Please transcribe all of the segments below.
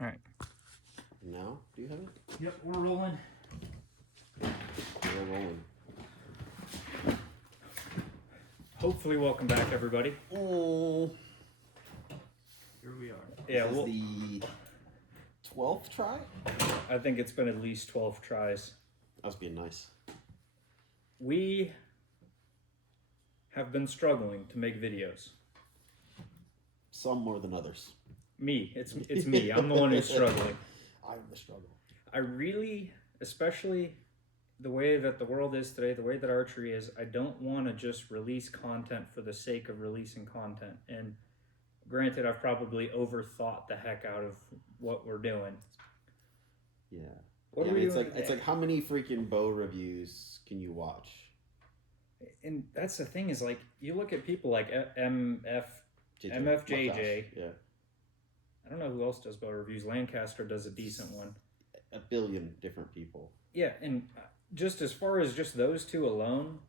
All right. Now, do you have it? Yep, we're rolling. We're rolling. Hopefully, welcome back, everybody. Oh, Here we are. this is the 12th try? I think it's been at least 12 tries. That was being nice. We have been struggling to make videos. Some more than others. Me. It's me. I'm the one who's struggling. I'm the struggle. I really, especially the way that the world is today, the way that archery is, I don't want to just release content for the sake of releasing content. And granted, I've probably overthought the heck out of what we're doing. Yeah. What are we doing it's like how many freaking bow reviews can you watch? And that's the thing is, like, you look at people like MFJJ. Yeah. I don't know who else does bow reviews. Lancaster does a decent one. A billion different people. Yeah, and just as far as just those two alone,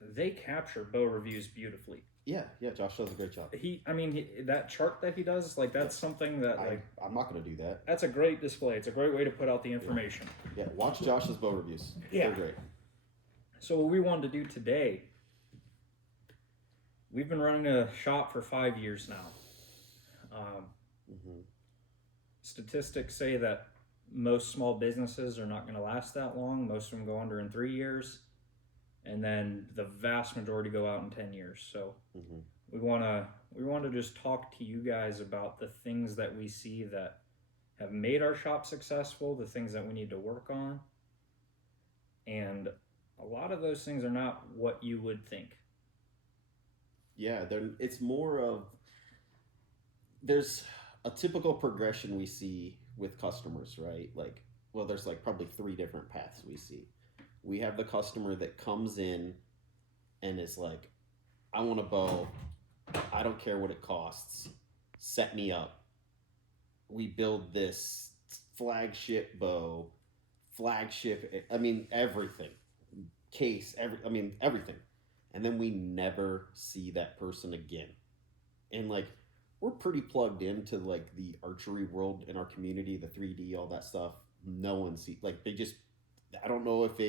they capture bow reviews beautifully. Yeah, Josh does a great job. That chart that he does, like, that's something that, I'm not going to do that. That's a great display. It's a great way to put out the information. Yeah, watch Josh's bow reviews. Yeah. They're great. So what we wanted to do today, we've been running a shop for 5 years now. Statistics say that most small businesses are not going to last that long. Most of them go under in 3 years, and then the vast majority go out in 10 years. So we want to just talk to you guys about the things that we see that have made our shop successful, the things that we need to work on, and a lot of those things are not what you would think. Yeah, it's more of, there's a typical progression we see with customers, right? Like, well, there's like probably 3 different paths we see. We have the customer that comes in and is like, I want a bow. I don't care what it costs. Set me up. We build this flagship bow, everything. Everything. And then we never see that person again. And like, we're pretty plugged into like the archery world in our community, the 3D, all that stuff. No one sees, like, I don't know if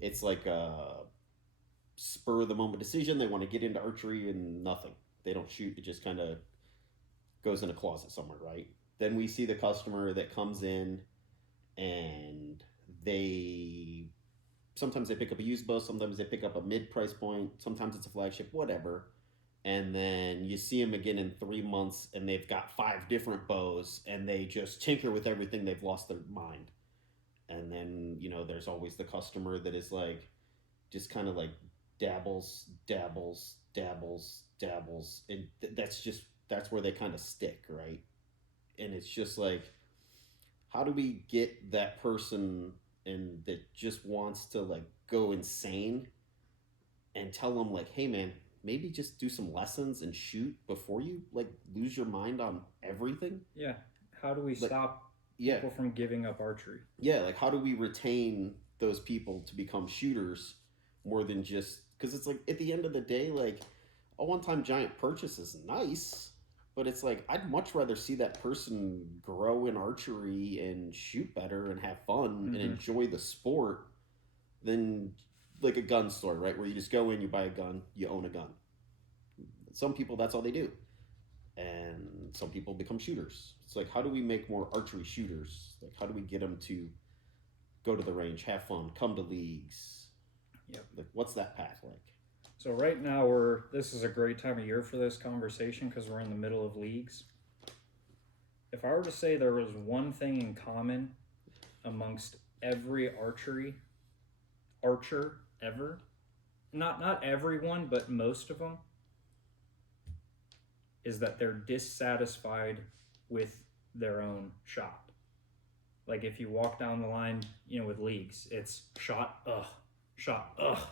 it's like a spur of the moment decision. They want to get into archery and nothing. They don't shoot. It just kind of goes in a closet somewhere, right? Then we see the customer that comes in and sometimes they pick up a used bow, sometimes they pick up a mid price point, sometimes it's a flagship, whatever. And then you see them again in 3 months and they've got 5 different bows and they just tinker with everything. They've lost their mind. And then, there's always the customer that is like, just kind of like dabbles. And that's where they kind of stick, right? And it's just like, how do we get that person and that just wants to like go insane and tell them like, hey man, maybe just do some lessons and shoot before you like lose your mind on everything? Yeah. How do we stop people from giving up archery? Yeah, like how do we retain those people to become shooters more than just, because it's like at the end of the day, like a one-time giant purchase is nice, but it's like I'd much rather see that person grow in archery and shoot better and have fun and enjoy the sport than like a gun store, right? Where you just go in, you buy a gun, you own a gun. Some people, that's all they do. And some people become shooters. It's like, how do we make more archery shooters? Like, how do we get them to go to the range, have fun, come to leagues? Yep. Like, what's that path like? So right now this is a great time of year for this conversation because we're in the middle of leagues. If I were to say there was one thing in common amongst every archer ever, not everyone, but most of them, is that they're dissatisfied with their own shot. Like if you walk down the line, with leagues, it's shot, ugh.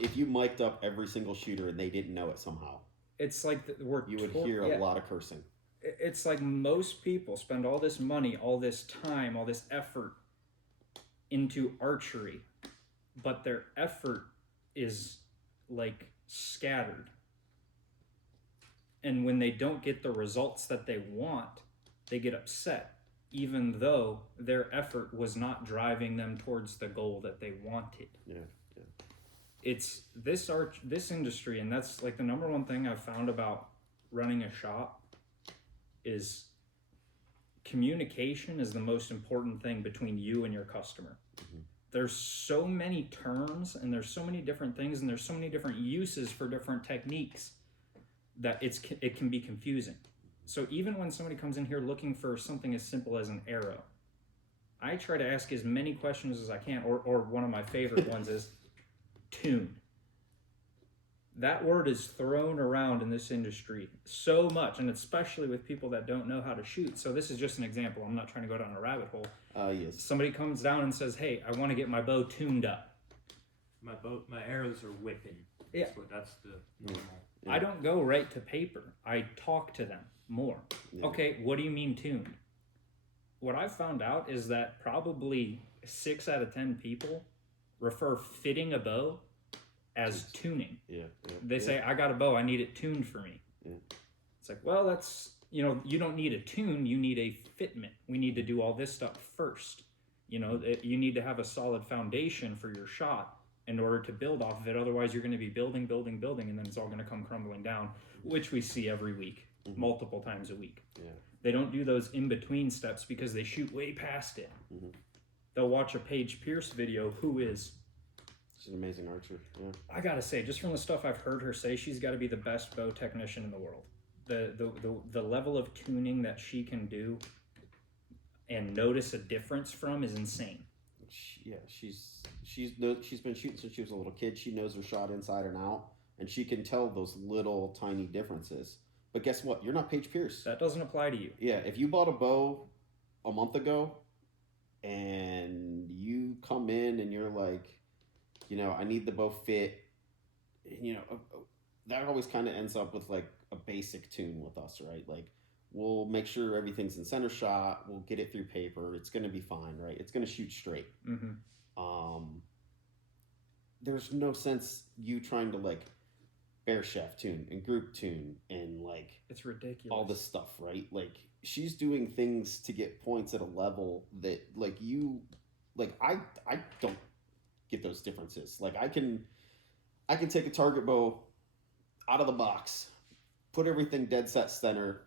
If you mic'd up every single shooter and they didn't know it somehow, it's like you would hear a lot of cursing. It's like most people spend all this money, all this time, all this effort into archery, but their effort is like scattered. And when they don't get the results that they want, they get upset. even though their effort was not driving them towards the goal that they wanted. Yeah. It's this industry, and that's like the number one thing I've found about running a shop is communication is the most important thing between you and your customer. There's so many terms, and there's so many different things, and there's so many different uses for different techniques that it can be confusing. So even when somebody comes in here looking for something as simple as an arrow, I try to ask as many questions as I can, or one of my favorite ones is tune. That word is thrown around in this industry so much, and especially with people that don't know how to shoot. So this is just an example. I'm not trying to go down a rabbit hole. Yes. Somebody comes down and says, hey, I want to get my bow tuned up. My arrows are whipping. Yeah. That's the normal. Yeah. I don't go right to paper. I talk to them more. Yeah. Okay, what do you mean tuned? What I've found out is that probably 6 out of 10 people refer fitting a bow as tuning. Yeah. They say, I got a bow, I need it tuned for me. Yeah. It's like, well, that's, you don't need a tune, you need a fitment. We need to do all this stuff first. You need to have a solid foundation for your shot in order to build off of it. Otherwise, you're going to be building, and then it's all going to come crumbling down, which we see every week, multiple times a week. Yeah. They don't do those in-between steps because they shoot way past it. They'll watch a Paige Pierce video, who is... She's an amazing archer. Yeah. I gotta say, just from the stuff I've heard her say, she's got to be the best bow technician in the world. The level of tuning that she can do and notice a difference from is insane. She's been shooting since she was a little kid. She knows her shot inside and out, and she can tell those little tiny differences. But guess what? You're not Paige Pierce. That doesn't apply to you. Yeah, if you bought a bow a month ago, and you come in and you're like, I need the bow fit, that always kind of ends up with like a basic tune with us, right? Like, we'll make sure everything's in center shot. We'll get it through paper. It's going to be fine, right? It's going to shoot straight. There's no sense you trying to like bear shaft tune and group tune and like it's ridiculous. All this stuff, right? Like, she's doing things to get points at a level that like I don't get those differences. Like, I can take a target bow out of the box, put everything dead set center,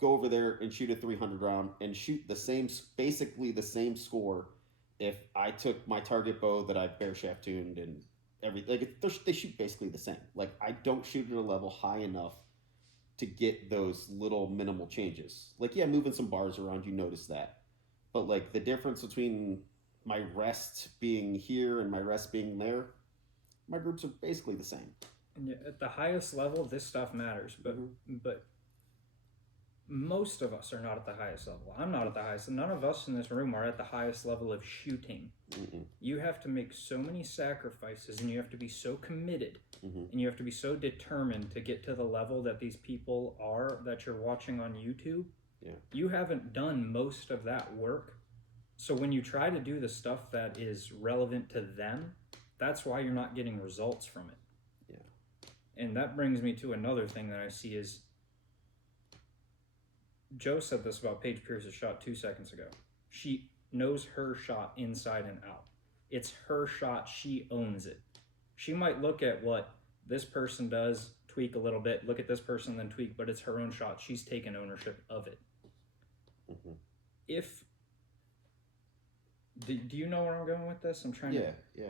go over there and shoot a 300 round and shoot basically the same score if I took my target bow that I bear shaft tuned and everything. Like, they shoot basically the same. Like, I don't shoot at a level high enough to get those little minimal changes. Like, yeah, moving some bars around, you notice that. But like, the difference between my rest being here and my rest being there, my groups are basically the same. And at the highest level, this stuff matters, but most of us are not at the highest level. I'm not at the highest. None of us in this room are at the highest level of shooting. You have to make so many sacrifices, and you have to be so committed, and you have to be so determined to get to the level that these people are that you're watching on YouTube. Yeah. You haven't done most of that work. So when you try to do the stuff that is relevant to them, that's why you're not getting results from it. Yeah. And that brings me to another thing that I see is, Joe said this about Paige Pierce's shot 2 seconds ago. She knows her shot inside and out. It's her shot. She owns it. She might look at what this person does, tweak a little bit, look at this person, then tweak, but it's her own shot. She's taken ownership of it. Do you know where I'm going with this? I'm trying to... Yeah.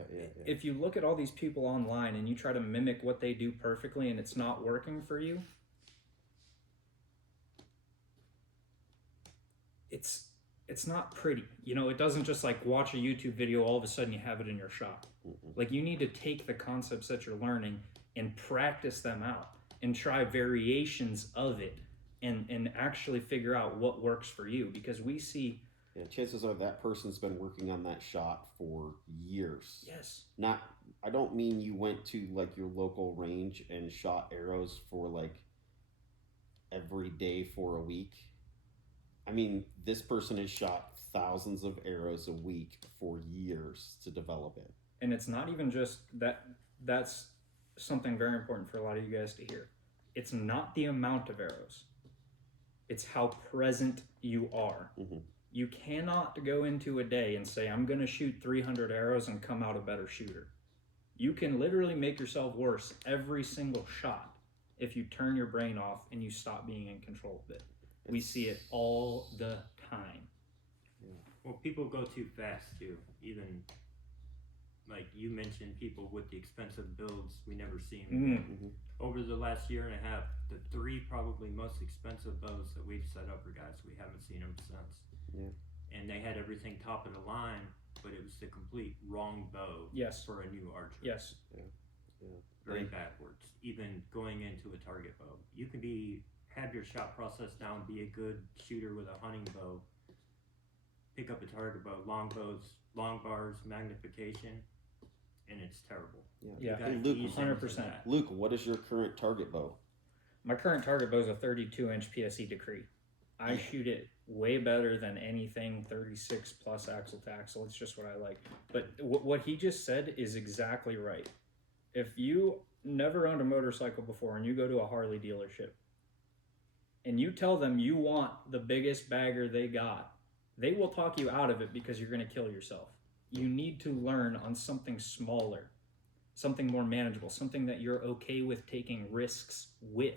If you look at all these people online and you try to mimic what they do perfectly and it's not working for you, it's not pretty. It doesn't just like watch a YouTube video, all of a sudden you have it in your shop. Like, you need to take the concepts that you're learning and practice them out and try variations of it and actually figure out what works for you, because we see... Yeah, chances are that person's been working on that shot for years. Yes. I don't mean you went to like your local range and shot arrows for like every day for a week. I mean, this person has shot thousands of arrows a week for years to develop it. And it's not even just that. That's something very important for a lot of you guys to hear. It's not the amount of arrows. It's how present you are. You cannot go into a day and say, I'm going to shoot 300 arrows and come out a better shooter. You can literally make yourself worse every single shot if you turn your brain off and you stop being in control of it. We see it all the time. Well, people go too fast too. Even like you mentioned, people with the expensive builds, we never see them again. Mm-hmm. Over the last year and a half, the 3 probably most expensive bows that we've set up for guys, we haven't seen them since. Yeah. And they had everything top of the line, but it was the complete wrong bow Yes. for a new archer. Yes. Very backwards. Even going into a target bow, you can have your shot process down, be a good shooter with a hunting bow. Pick up a target bow, long bows, long bars, magnification, and it's terrible. Yeah. Hey, Luke, 100%. Luke, what is your current target bow? My current target bow is a 32-inch PSE Decree. I shoot it way better than anything 36 plus axle to axle. It's just what I like. But what he just said is exactly right. If you never owned a motorcycle before and you go to a Harley dealership and you tell them you want the biggest bagger they got, they will talk you out of it because you're going to kill yourself. You need to learn on something smaller, something more manageable, something that you're okay with taking risks with.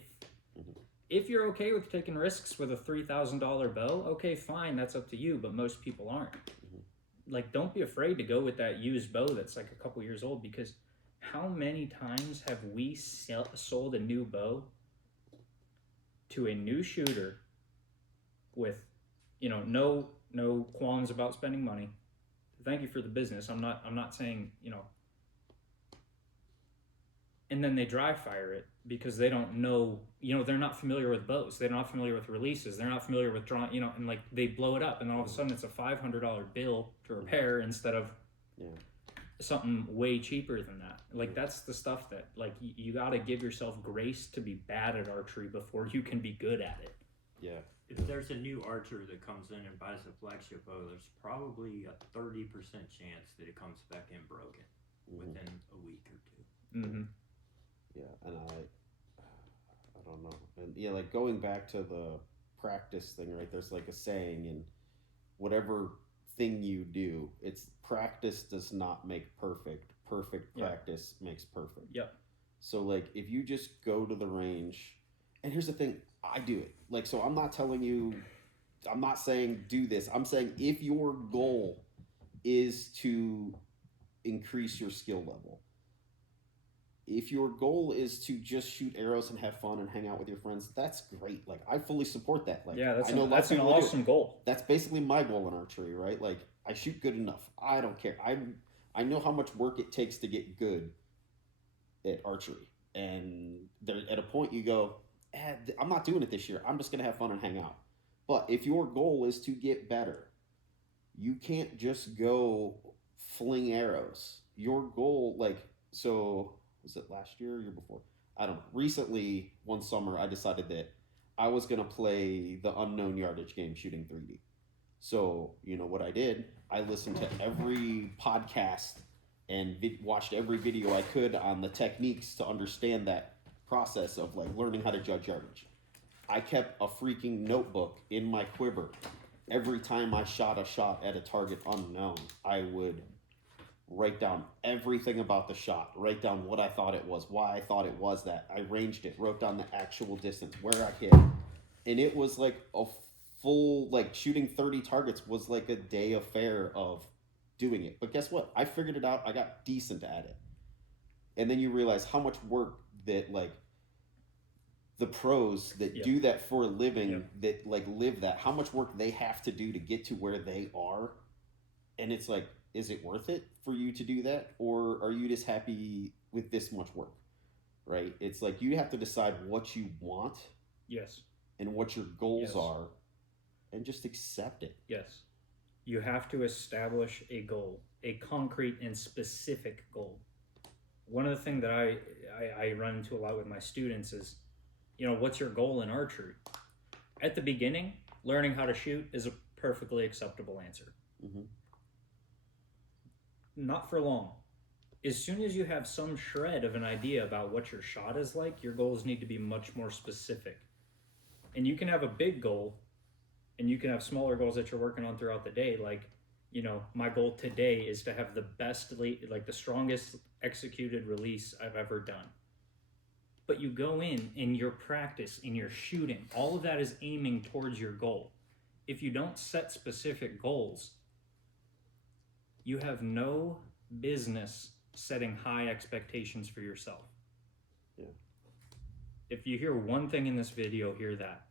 Mm-hmm. If you're okay with taking risks with a $3,000 bow, okay, fine, that's up to you, but most people aren't. Mm-hmm. Like, don't be afraid to go with that used bow that's like a couple years old, because how many times have we sold a new bow to a new shooter with, no qualms about spending money? Thank you for the business. I'm not saying, and then they dry fire it because they don't know, they're not familiar with bows. They're not familiar with releases. They're not familiar with drawing, and like they blow it up and all of a sudden it's a $500 bill to repair instead of something way cheaper than that. Like that's the stuff that like you got to give yourself grace to be bad at archery before you can be good at it. Yeah. If there's a new archer that comes in and buys a flagship bow, there's probably a 30% chance that it comes back in broken within a week or two. Mm-hmm. Yeah, and I don't know. And like going back to the practice thing, right? There's like a saying, and whatever thing you do, it's practice does not make perfect. Perfect practice makes perfect. Yep. So like if you just go to the range, and here's the thing, I do it. Like, so I'm not saying do this. I'm saying if your goal is to increase your skill level, if your goal is to just shoot arrows and have fun and hang out with your friends, that's great. Like, I fully support that. Like, that's I know that's an awesome goal. That's basically my goal in archery, right? Like, I shoot good enough. I don't care. I know how much work it takes to get good at archery. And there, at a point you go, I'm not doing it this year. I'm just going to have fun and hang out. But if your goal is to get better, you can't just go fling arrows. Your goal, like, so was it last year or year before? I don't know. Recently, one summer, I decided that I was going to play the unknown yardage game shooting 3D. So, you know what I did? I listened to every podcast and watched every video I could on the techniques to understand that process of like learning how to judge yardage. I kept a freaking notebook in my quiver. Every time I shot a shot at a target unknown, I would write down everything about the shot, write down what I thought it was, why I thought it was that. I ranged it, wrote down the actual distance, where I hit. And it was like a full, like shooting 30 targets was like a day affair of doing it. But guess what? I figured it out. I got decent at it. And then you realize how much work that like the pros that do that for a living, that like live that, how much work they have to do to get to where they are. And it's like, is it worth it for you to do that? Or are you just happy with this much work? Right? It's like you have to decide what you want. Yes. And what your goals are, and just accept it. Yes. You have to establish a goal, a concrete and specific goal. One of the things that I run into a lot with my students is, what's your goal in archery? At the beginning, learning how to shoot is a perfectly acceptable answer. Mm-hmm. Not for long. As soon as you have some shred of an idea about what your shot is like, your goals need to be much more specific. And you can have a big goal And you can have smaller goals that you're working on throughout the day. Like, you know, my goal today is to have the best, like the strongest executed release I've ever done. But you go in your practice, in your shooting, all of that is aiming towards your goal. If you don't set specific goals, you have no business setting high expectations for yourself. Yeah. If you hear one thing in this video, hear that.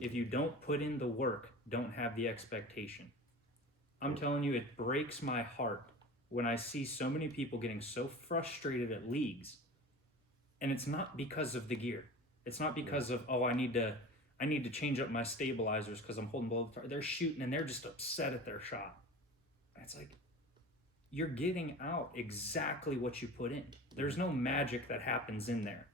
If you don't put in the work, don't have the expectation. I'm telling you, it breaks my heart when I see so many people getting so frustrated at leagues. And it's not because of the gear. It's not because of, oh, I need to change up my stabilizers because I'm holding below the target. They're shooting and they're just upset at their shot. It's like, you're getting out exactly what you put in. There's no magic that happens in there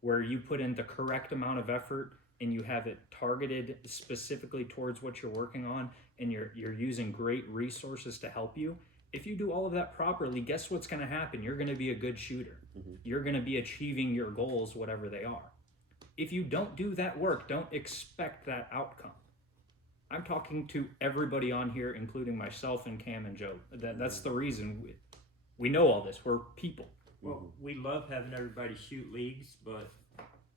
where you put in the correct amount of effort and you have it targeted specifically towards what you're working on, and you're using great resources to help you. If you do all of that properly, guess what's going to happen? You're going to be a good shooter. You're going to be achieving your goals, whatever they are. If you don't do that work, don't expect that outcome. I'm talking to everybody on here, including myself and Cam and Joe. That's the reason we know all this. We're people. Well, we love having everybody shoot leagues, but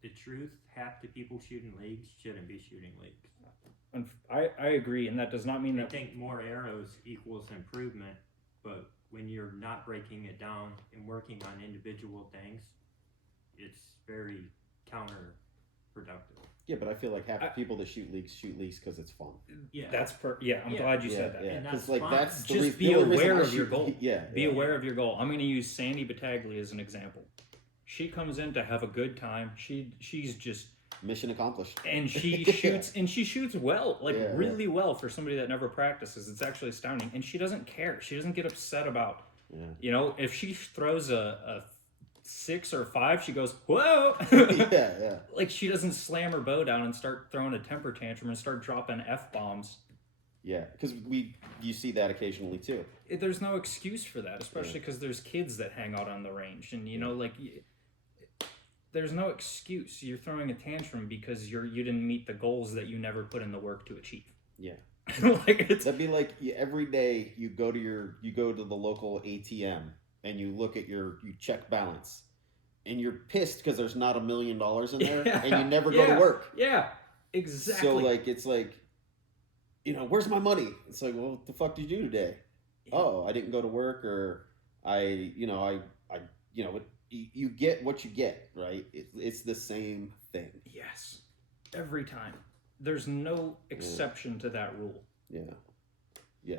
the truth, half the people shooting leagues shouldn't be shooting leagues. And I agree, and that does not mean I that... think more arrows equals improvement, but when you're not breaking it down and working on individual things, it's very counterproductive. Yeah, but I feel like half the people that shoot leagues because it's fun. Yeah, I'm glad you said that. Yeah, And that's because like fine. that's the Just the be only reason aware I of your shoot- goal. Be yeah. aware of your goal. I'm going to use Sandy Battaglia as an example. She comes in to have a good time. She's just... Mission accomplished. And she shoots, and she shoots well, like Yeah, really well for somebody that never practices. It's actually astounding. And she doesn't care. She doesn't get upset about, you know, if she throws a 6 or 5, she goes, whoa! yeah. Like, she doesn't slam her bow down and start throwing a temper tantrum and start dropping F-bombs. Yeah, because you see that occasionally too. There's no excuse for that, especially because there's kids that hang out on the range. And, you know, like... There's no excuse. You're throwing a tantrum because you didn't meet the goals that you never put in the work to achieve. Yeah. Like That'd be like every day you go to the local ATM and you look at you check balance and you're pissed because there's not $1 million in there and you never go to work. Yeah, exactly. So like it's like, you know, where's my money? It's like, well, what the fuck did you do today? Yeah. Oh, I didn't go to work, or you get what you get, right? It's the same thing. Yes, every time. There's no exception to that rule. Yeah.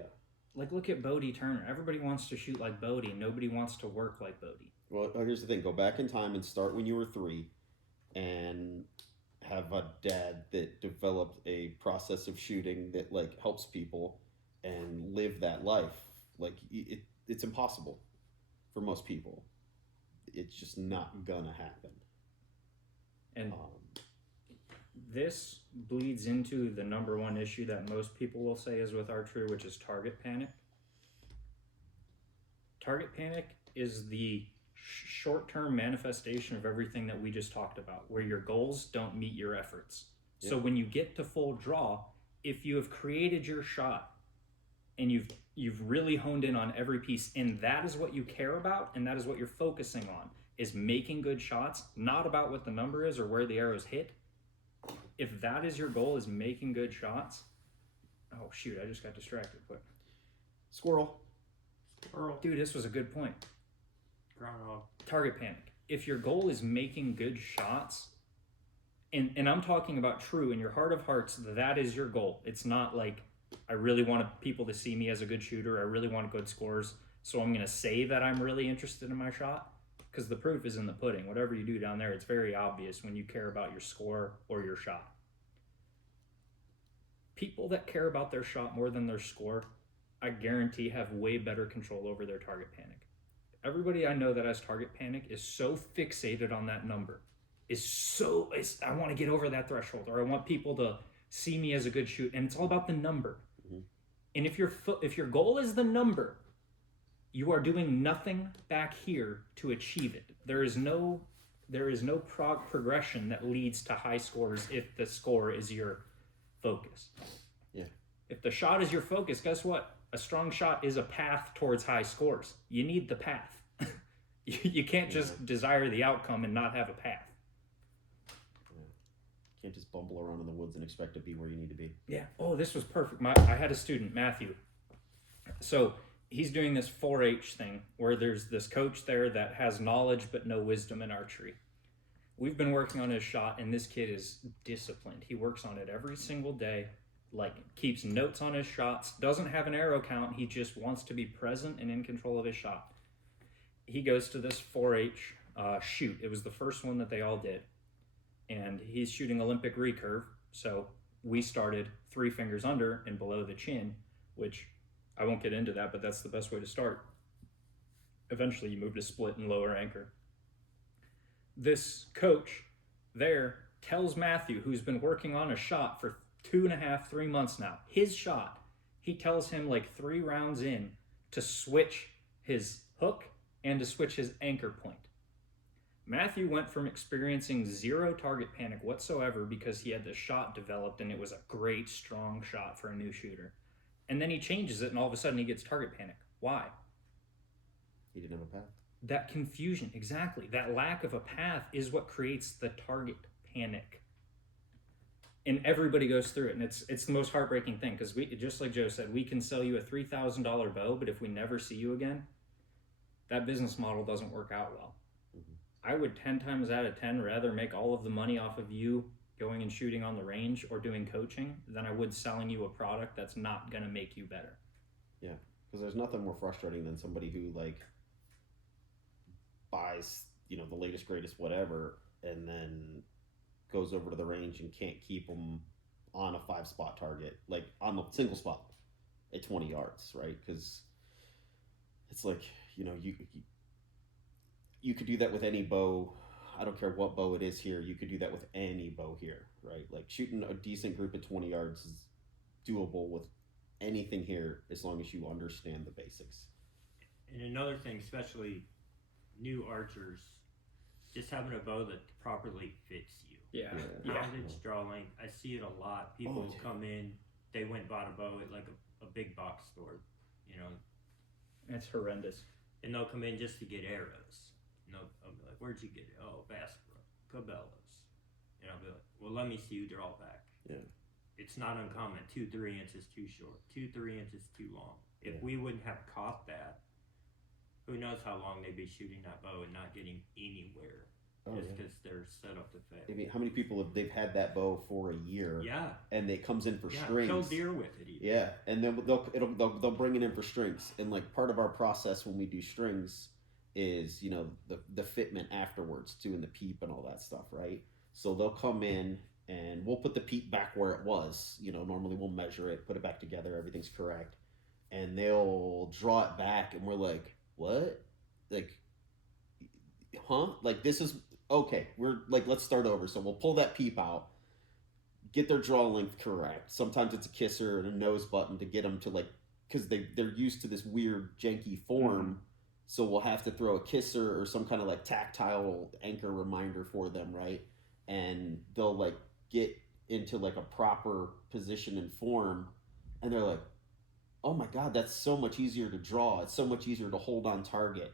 Like, look at Bodie Turner. Everybody wants to shoot like Bodie. Nobody wants to work like Bodie. Well, here's the thing. Go back in time and start when you were 3 and have a dad that developed a process of shooting that, like, helps people and live that life. Like, it's impossible for most people. It's just not gonna happen. And this bleeds into the number one issue that most people will say is with archery, which is target panic. Target panic is the short-term manifestation of everything that we just talked about, where your goals don't meet your efforts. Yeah. So when you get to full draw, if you have created your shot and you've really honed in on every piece, and that is what you care about, and that is what you're focusing on, is making good shots, not about what the number is or where the arrows hit. If that is your goal, is making good shots, oh shoot, I just got distracted. But Squirrel. Dude, this was a good point. Groundhog. Target panic. If your goal is making good shots, and I'm talking about true, in your heart of hearts, that is your goal. It's not like, I really want people to see me as a good shooter. I really want good scores. So I'm going to say that I'm really interested in my shot, because the proof is in the pudding. Whatever you do down there, it's very obvious when you care about your score or your shot. People that care about their shot more than their score, I guarantee, have way better control over their target panic. Everybody I know that has target panic is so fixated on that number. I want to get over that threshold, or I want people to see me as a good shoot, and it's all about the number. Mm-hmm. And if your goal is the number, you are doing nothing back here to achieve it. There is no progression that leads to high scores if the score is your focus. Yeah. If the shot is your focus, guess what? A strong shot is a path towards high scores. You need the path. You can't just desire the outcome and not have a path. Can't just bumble around in the woods and expect to be where you need to be. Yeah. Oh, this was perfect. I had a student, Matthew. So he's doing this 4-H thing where there's this coach there that has knowledge but no wisdom in archery. We've been working on his shot, and this kid is disciplined. He works on it every single day, like keeps notes on his shots, doesn't have an arrow count. He just wants to be present and in control of his shot. He goes to this 4-H shoot. It was the first one that they all did. And he's shooting Olympic recurve. So we started 3 fingers under and below the chin, which I won't get into that, but that's the best way to start. Eventually you move to split and lower anchor. This coach there tells Matthew, who's been working on a shot for 2.5, 3 months now, his shot, he tells him like 3 rounds in to switch his hook and to switch his anchor point. Matthew went from experiencing 0 target panic whatsoever because he had this shot developed and it was a great, strong shot for a new shooter. And then he changes it and all of a sudden he gets target panic. Why? He didn't have a path. That confusion, exactly. That lack of a path is what creates the target panic. And everybody goes through it, and it's the most heartbreaking thing because we, just like Joe said, we can sell you a $3,000 bow, but if we never see you again, that business model doesn't work out well. I would 10 times out of 10 rather make all of the money off of you going and shooting on the range or doing coaching than I would selling you a product that's not going to make you better. Yeah, because there's nothing more frustrating than somebody who like buys, you know, the latest, greatest, whatever, and then goes over to the range and can't keep them on a 5-spot target, like on the single spot at 20 yards, right? Because it's like, you know, you could do that with any bow. I don't care what bow it is here. You could do that with any bow here, right? Like shooting a decent group at 20 yards is doable with anything here as long as you understand the basics. And another thing, especially new archers, just having a bow that properly fits you. Yeah. Poundage, draw length. I see it a lot. People come in, they went and bought a bow at like a big box store, you know. It's horrendous. And they'll come in just to get arrows. And I'll be like, where'd you get it? Oh, Bass Pro, Cabela's. And I'll be like, well, let me see you draw back. Yeah. It's not uncommon. 2-3 inches too short. 2-3 inches too long. If we wouldn't have caught that, who knows how long they'd be shooting that bow and not getting anywhere. Just because they're set up to fail. I mean, how many people they've had that bow for a year? Yeah. And it comes in for strings. Kill deer with it. Even. Yeah, and then they'll bring it in for strings, and like part of our process when we do strings is, you know, the fitment afterwards, doing the peep and all that stuff, right? So they'll come in and we'll put the peep back where it was. You know, normally we'll measure it, put it back together, everything's correct, and they'll draw it back, and we're like, what? Like, huh? Like this is okay. We're like, let's start over. So we'll pull that peep out, get their draw length correct. Sometimes it's a kisser and a nose button to get them to like, because they're used to this weird janky form. So we'll have to throw a kisser or some kind of like tactile anchor reminder for them, right? And they'll like get into like a proper position and form, and they're like, oh my God, that's so much easier to draw. It's so much easier to hold on target.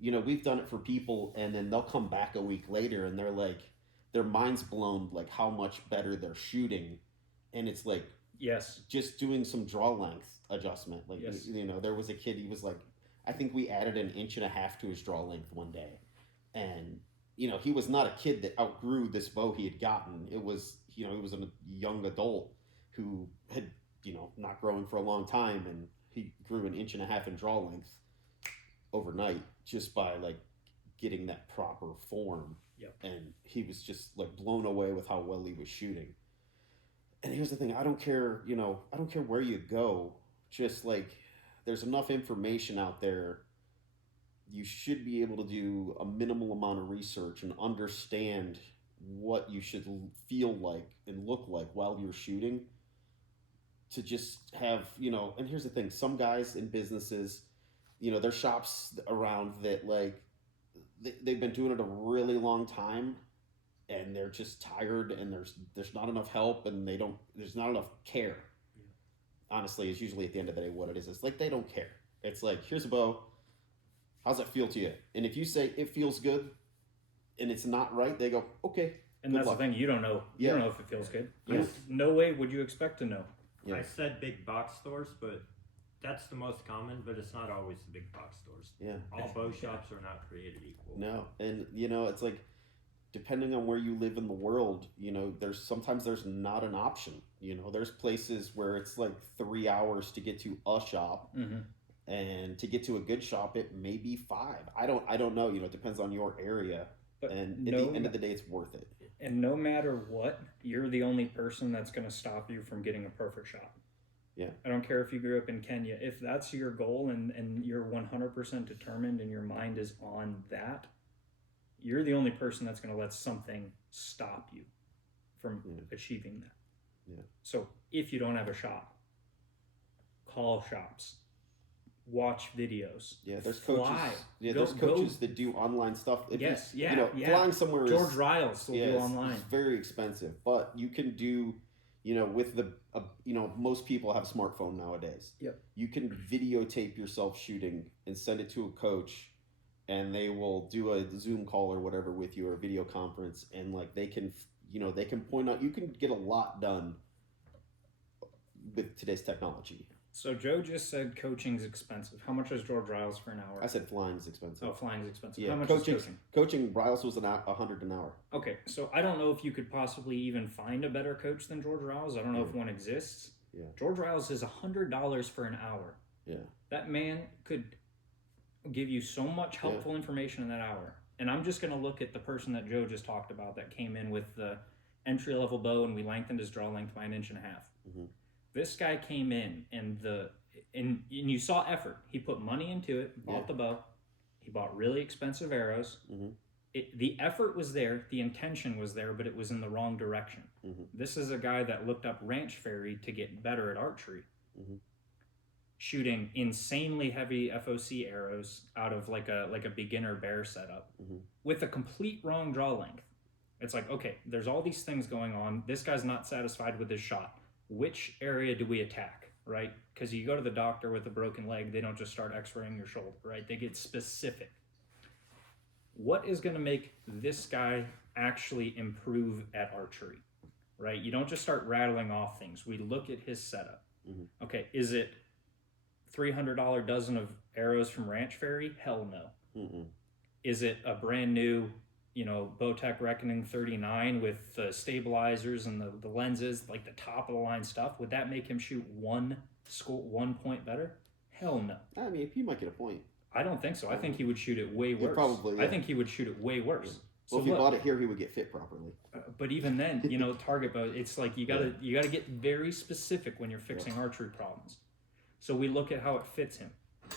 You know, we've done it for people, and then they'll come back a week later and they're like, their mind's blown, like how much better they're shooting. And it's like, yes, just doing some draw length adjustment. Like, yes. You know, there was a kid, he was like, I think we added 1.5 inches to his draw length one day. And, you know, he was not a kid that outgrew this bow he had gotten. It was, you know, he was a young adult who had, you know, not grown for a long time, and he grew 1.5 inches in draw length overnight just by like getting that proper form. Yep. And he was just like blown away with how well he was shooting. And here's the thing, I don't care, you know, I don't care where you go, just like there's enough information out there. You should be able to do a minimal amount of research and understand what you should feel like and look like while you're shooting, to just have, you know. And here's the thing, some guys in businesses, you know, there's shops around that like they've been doing it a really long time, and they're just tired, and there's not enough help, and there's not enough care. honestly is usually at the end of the day what it is. It's like they don't care. It's like, here's a bow. How's it feel to you? And if you say it feels good and it's not right, they go, okay. And good that's luck. the thing, you don't know. You Yeah. don't know if it feels good. Yeah. No way would you expect to know. Yeah. I said big box stores, but that's the most common, but it's not always the big box stores. Yeah. All bow shops are not created equal. No. And, it's like, depending on where you live in the world, sometimes there's not an option. There's places where it's like 3 hours to get to a shop, and to get to a good shop, it may be 5. I don't know. It depends on your area, But and at the end of the day, it's worth it. And no matter what, you're the only person that's going to stop you from getting a perfect shot. Yeah. I don't care if you grew up in Kenya. If that's your goal and you're 100% determined and your mind is on that, you're the only person that's going to let something stop you from achieving that. Yeah. So if you don't have a shop, call shops, watch videos. Yeah, there's fly. coaches. Yeah, Go- there's coaches go- that do online stuff. If Yes, you, yeah. flying somewhere is George Riles will do it's online. very expensive, but you can do, with the, most people have a smartphone nowadays. Yep. You can videotape yourself shooting and send it to a coach, and they will do a Zoom call or whatever with you, or a video conference, and like they can point out, you can get a lot done with today's technology. So Joe just said coaching's expensive. How much is George Riles for an hour? I said flying's expensive. Oh, flying's expensive. Yeah, How much coaching. is coaching? Coaching Riles was $100 an hour. Okay, so I don't know if you could possibly even find a better coach than George Riles. I don't know if one exists. Yeah. George Riles is $100 for an hour. Yeah. That man could give you so much helpful information in that hour. And I'm just going to look at the person that Joe just talked about that came in with the entry-level bow, and we lengthened his draw length by 1.5 inches. Mm-hmm. This guy came in, and you saw effort. He put money into it, bought the bow. He bought really expensive arrows. Mm-hmm. The effort was there, the intention was there, but it was in the wrong direction. Mm-hmm. This is a guy that looked up ranch fairy to get better at archery. Mm-hmm. Shooting insanely heavy FOC arrows out of like a beginner bear setup with a complete wrong draw length. It's like, okay, there's all these things going on. This guy's not satisfied with his shot. Which area do we attack, right? Because you go to the doctor with a broken leg, they don't just start x-raying your shoulder, right? They get specific. What is going to make this guy actually improve at archery, right? You don't just start rattling off things. We look at his setup. Mm-hmm. Okay, is it $300 dozen of arrows from Ranch Fairy? Hell no. Mm-mm. Is it a brand new, Bowtech Reckoning 39 with the stabilizers and the lenses, like the top of the line stuff? Would that make him shoot 1 point better? Hell no. I mean, you might get a point. I don't think so. I think he would shoot it way worse. Probably, yeah. I think he would shoot it way worse. Yeah. So Well, if he bought it here, he would get fit properly. But even then, target bow, it's like you gotta get very specific when you're fixing archery problems. So we look at how it fits him.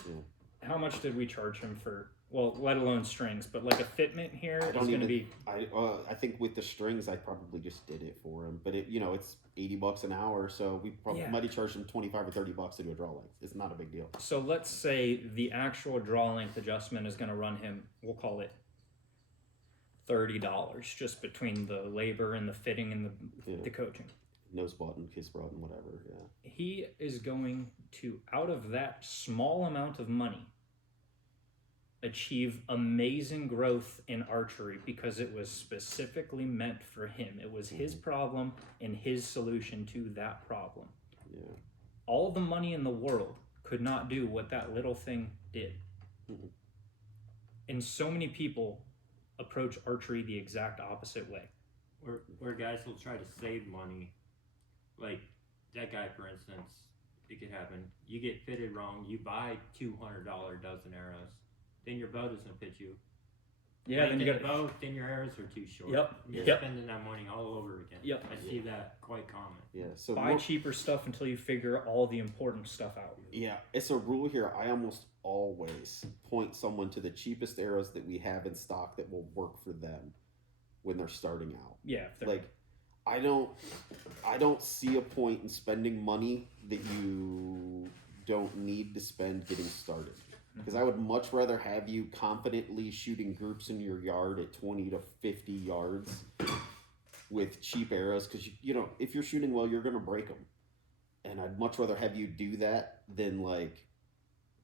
Yeah. How much did we charge him for? Well, let alone strings, but like a fitment here is going to be. I think with the strings, I probably just did it for him. But it's $80 an hour, so we probably might have charged him $25 or $30 to do a draw length. It's not a big deal. So let's say the actual draw length adjustment is going to run him. We'll call it $30, just between the labor and the fitting and the coaching. Nose button, kiss button, whatever. Yeah. He is going to, out of that small amount of money, achieve amazing growth in archery because it was specifically meant for him. It was his problem and his solution to that problem. Yeah. All the money in the world could not do what that little thing did. Mm-hmm. And so many people approach archery the exact opposite way. Where guys will try to save money. Like that guy, for instance, it could happen. You get fitted wrong. You buy $200 dozen arrows. Then your bow doesn't fit you. Yeah, then you got bow. Then your arrows are too short. Yep. You're spending that money all over again. Yep. I see that quite common. Yeah. So buy cheaper stuff until you figure all the important stuff out. Yeah, it's a rule here. I almost always point someone to the cheapest arrows that we have in stock that will work for them when they're starting out. Yeah. Like, I don't see a point in spending money that you don't need to spend getting started. Because I would much rather have you confidently shooting groups in your yard at 20 to 50 yards with cheap arrows. Because, if you're shooting well, you're going to break them. And I'd much rather have you do that than like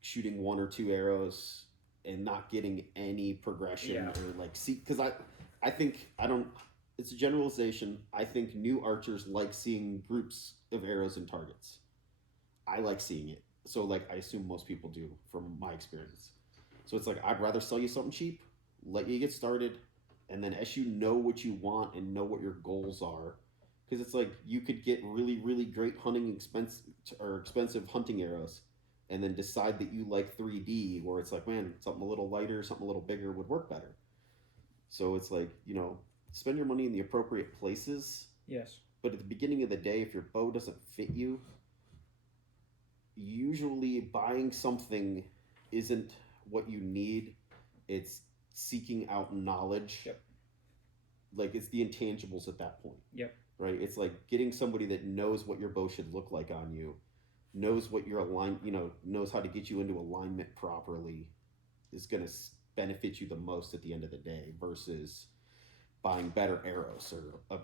shooting 1 or 2 arrows and not getting any progression Yeah. or like see, because I think I don't. It's a generalization. I think new archers like seeing groups of arrows and targets. I like seeing it. So like I assume most people do from my experience. So it's like I'd rather sell you something cheap, let you get started, and then as you know what you want and know what your goals are, because it's like you could get really really great expensive hunting arrows, and then decide that you like 3D, where it's like, man, something a little lighter, something a little bigger would work better. So it's like, spend your money in the appropriate places. Yes. But at the beginning of the day, if your bow doesn't fit you, usually buying something isn't what you need. It's seeking out knowledge. Yep. Like it's the intangibles at that point. Yep. Right? It's like getting somebody that knows what your bow should look like on you, knows what your knows how to get you into alignment properly, is going to benefit you the most at the end of the day versus buying better arrows. Or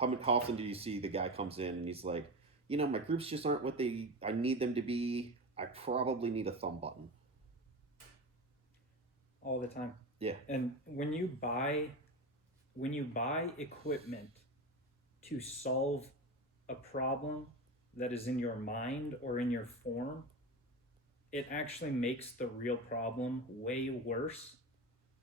how often do you see the guy comes in and he's like, my groups just aren't what I need them to be. I probably need a thumb button. All the time. Yeah. And when you buy equipment to solve a problem that is in your mind or in your form, it actually makes the real problem way worse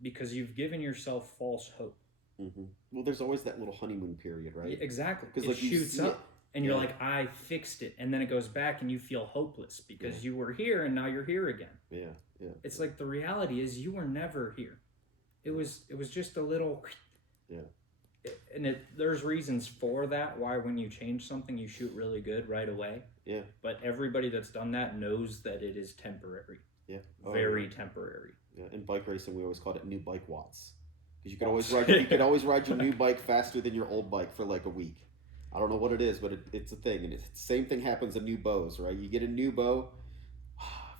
because you've given yourself false hope. Mm-hmm. Well, there's always that little honeymoon period, right? Yeah, exactly. Because it shoots up and you're like, I fixed it. And then it goes back and you feel hopeless because you were here and now you're here again. Yeah, yeah. It's like the reality is you were never here. It was just a little... Yeah. And there's reasons for that, why when you change something you shoot really good right away. Yeah. But everybody that's done that knows that it is temporary. Yeah. Very temporary. Yeah. In bike racing we always called it new bike watts. Because you could always ride your new bike faster than your old bike for like a week. I don't know what it is, but it's a thing. And it's the same thing happens in new bows, right? You get a new bow,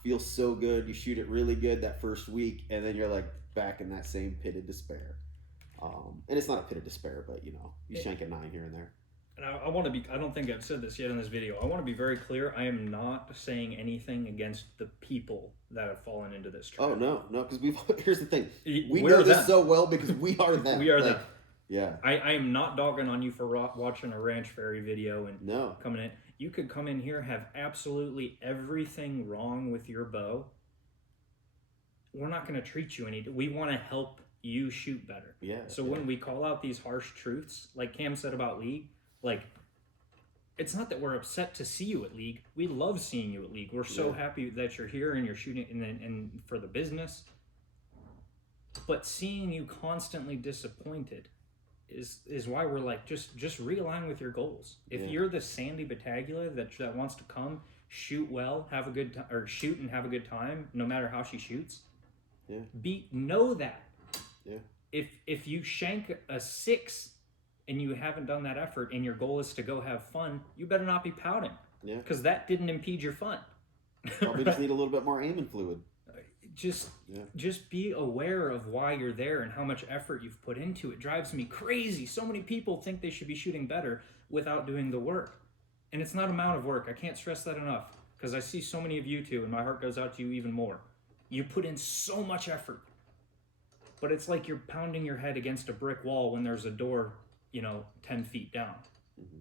feels so good, you shoot it really good that first week, and then you're like back in that same pit of despair. And it's not a pit of despair, but you shank a 9 here and there. And I want to be, I don't think I've said this yet in this video. I want to be very clear. I am not saying anything against the people that have fallen into this trap. Oh, no, because here's the thing. We We're know this them. so well because we are them. We are them. Yeah. I am not dogging on you for watching a Ranch Fairy video and No. coming in. You could come in here, have absolutely everything wrong with your bow. We're not going to treat you any. We want to help you shoot better. Yeah. So when we call out these harsh truths, like Cam said about League, like, it's not that we're upset to see you at League. We love seeing you at League. We're so happy that you're here and you're shooting and for the business. But seeing you constantly disappointed is why we're like, just realign with your goals. If you're the Sandy Battaglia that wants to come, shoot well, have a good time, or shoot and have a good time, no matter how she shoots. Know that. Yeah. If you shank a 6 and you haven't done that effort and your goal is to go have fun, you better not be pouting. Yeah. Because that didn't impede your fun. Probably just need a little bit more aiming fluid. Just be aware of why you're there and how much effort you've put into it. Drives me crazy. So many people think they should be shooting better without doing the work. And it's not amount of work. I can't stress that enough. Because I see so many of you too, and my heart goes out to you even more. You put in so much effort. But it's like you're pounding your head against a brick wall when there's a door, 10 feet down. Mm-hmm.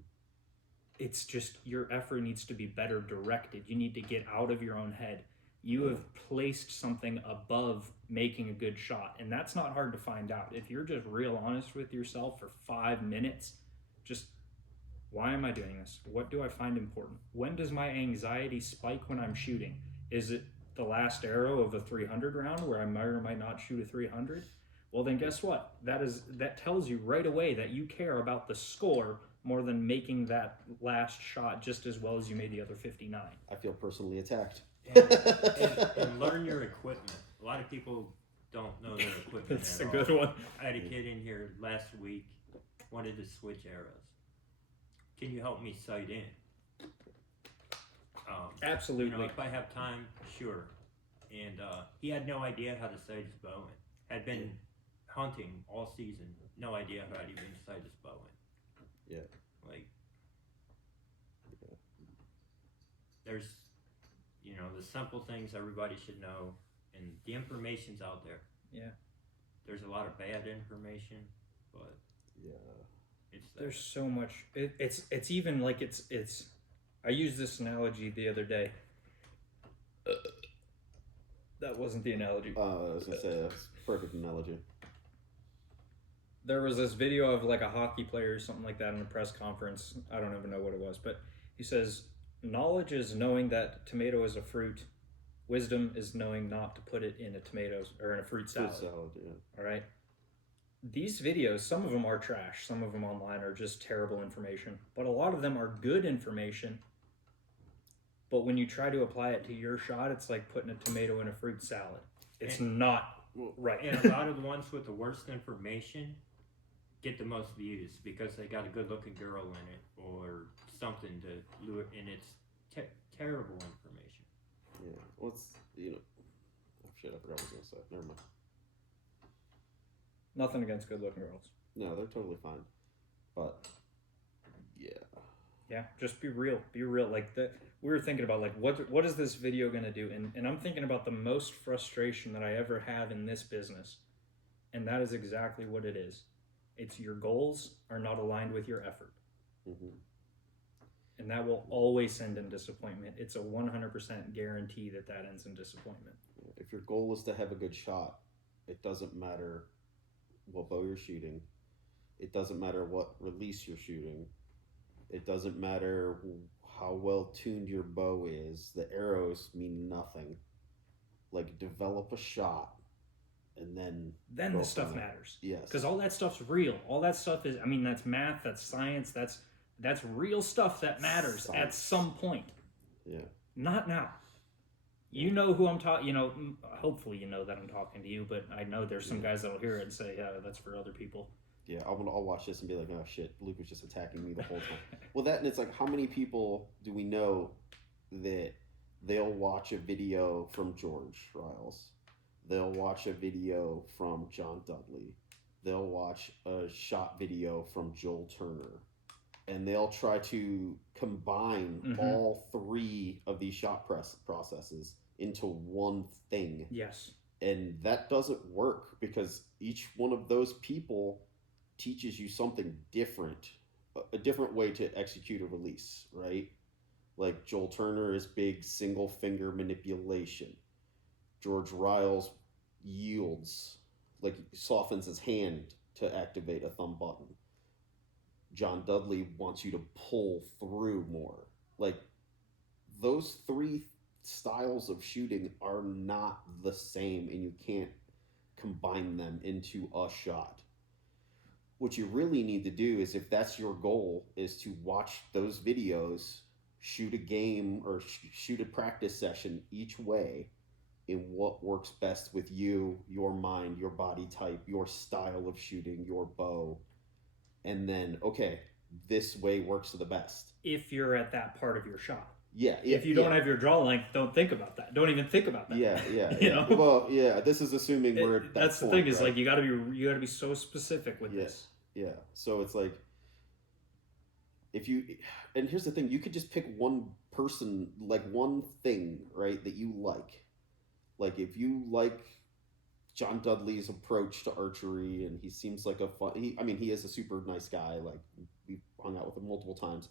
It's just your effort needs to be better directed. You need to get out of your own head. You have placed something above making a good shot, and that's not hard to find out. If you're just real honest with yourself for 5 minutes, just, why am I doing this? What do I find important? When does my anxiety spike when I'm shooting? Is it the last arrow of a 300 round where I might or might not shoot a 300? Well, then guess what? That tells you right away that you care about the score more than making that last shot just as well as you made the other 59. I feel personally attacked. And learn your equipment. A lot of people don't know their equipment. That's a all. good one. I had a kid in here last week, wanted to switch arrows. Can you help me sight in? Absolutely. If I have time, sure. And he had no idea how to sight his bow in. Had been hunting all season, no idea how to even sight his bow in. Yeah. Like, there's, the simple things everybody should know, and the information's out there. Yeah. There's a lot of bad information, but Yeah. it's there. There's so much. It's even like it's. I used this analogy the other day. That wasn't the analogy. I was gonna say that's a perfect analogy. There was this video of like a hockey player or something like that in a press conference. I don't even know what it was, but he says, knowledge is knowing that tomato is a fruit. Wisdom is knowing not to put it in a tomato or in a fruit salad. Fruit salad, yeah. All right. These videos, some of them are trash. Some of them online are just terrible information. But a lot of them are good information. But when you try to apply it to your shot, it's like putting a tomato in a fruit salad. It's not right. And a lot of the ones with the worst information get the most views because they got a good-looking girl in it or something to lure, and it's terrible information. Yeah. Well, it's, oh shit, I forgot what I was gonna say. Never mind. Nothing against good-looking girls. No, they're totally fine. But yeah. Yeah, just be real. Be real. Like we were thinking about like what is this video gonna do? And I'm thinking about the most frustration that I ever have in this business. And that is exactly what it is. It's your goals are not aligned with your effort. Mm-hmm. And that will always end in disappointment. It's a 100% guarantee that ends in disappointment. If your goal is to have a good shot, it doesn't matter what bow you're shooting. It doesn't matter what release you're shooting. It doesn't matter how well tuned your bow is. The arrows mean nothing. Like, develop a shot and then the stuff matters. Yes. Because all that stuff's real. All that stuff is, that's math, that's science, that's real stuff that matters at some point. Yeah. Not now. You know who I'm talking, hopefully you know that I'm talking to you, but I know there's some guys that'll hear it and say, yeah, that's for other people. Yeah, I'll watch this and be like, oh shit, Luke was just attacking me the whole time. Well, that, and it's like, how many people do we know that they'll watch a video from George Riles? They'll watch a video from John Dudley. They'll watch a shot video from Joel Turner. And they'll try to combine all three of these shot processes into one thing. Yes. And that doesn't work because each one of those people teaches you something different, a different way to execute a release, right? Like Joel Turner is big single finger manipulation. George Riles yields, like softens his hand to activate a thumb button. John Dudley wants you to pull through more. Like, those three styles of shooting are not the same, and you can't combine them into a shot. What you really need to do is, if that's your goal, is to watch those videos, shoot a game or shoot a practice session each way in what works best with you, your mind, your body type, your style of shooting, your bow. And then, okay, this way works the best. If you're at that part of your shot. Yeah. If you don't have your draw length, don't think about that. Don't even think about that. Yeah. You know? Well, yeah. This is assuming we're at that that's point, the thing is, right? like, you gotta be so specific with this. Yeah. So it's like, and here's the thing, you could just pick one person, like one thing, right, that you like. Like, if you like John Dudley's approach to archery, and he seems like he is a super nice guy. Like, we've hung out with him multiple times.